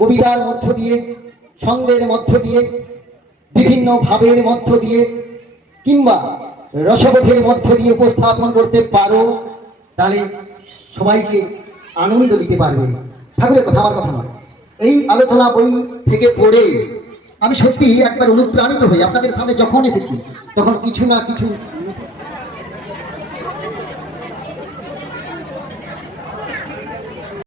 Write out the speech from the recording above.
কবিতার মধ্য দিয়ে, ছন্দের মধ্য দিয়ে, বিভিন্ন ভাবের মধ্য দিয়ে কিংবা রসবোধের মধ্য দিয়ে উপস্থাপন করতে পারো, তাহলে সবাইকে আনন্দ দিতে পারবে। ঠাকুরের কথা, আমার কথা নয়। এই আলোচনা বই থেকে পড়ে আমি সত্যি একবার অনুপ্রাণিত হই। আপনাদের সামনে যখন এসেছি তখন কিছু না কিছু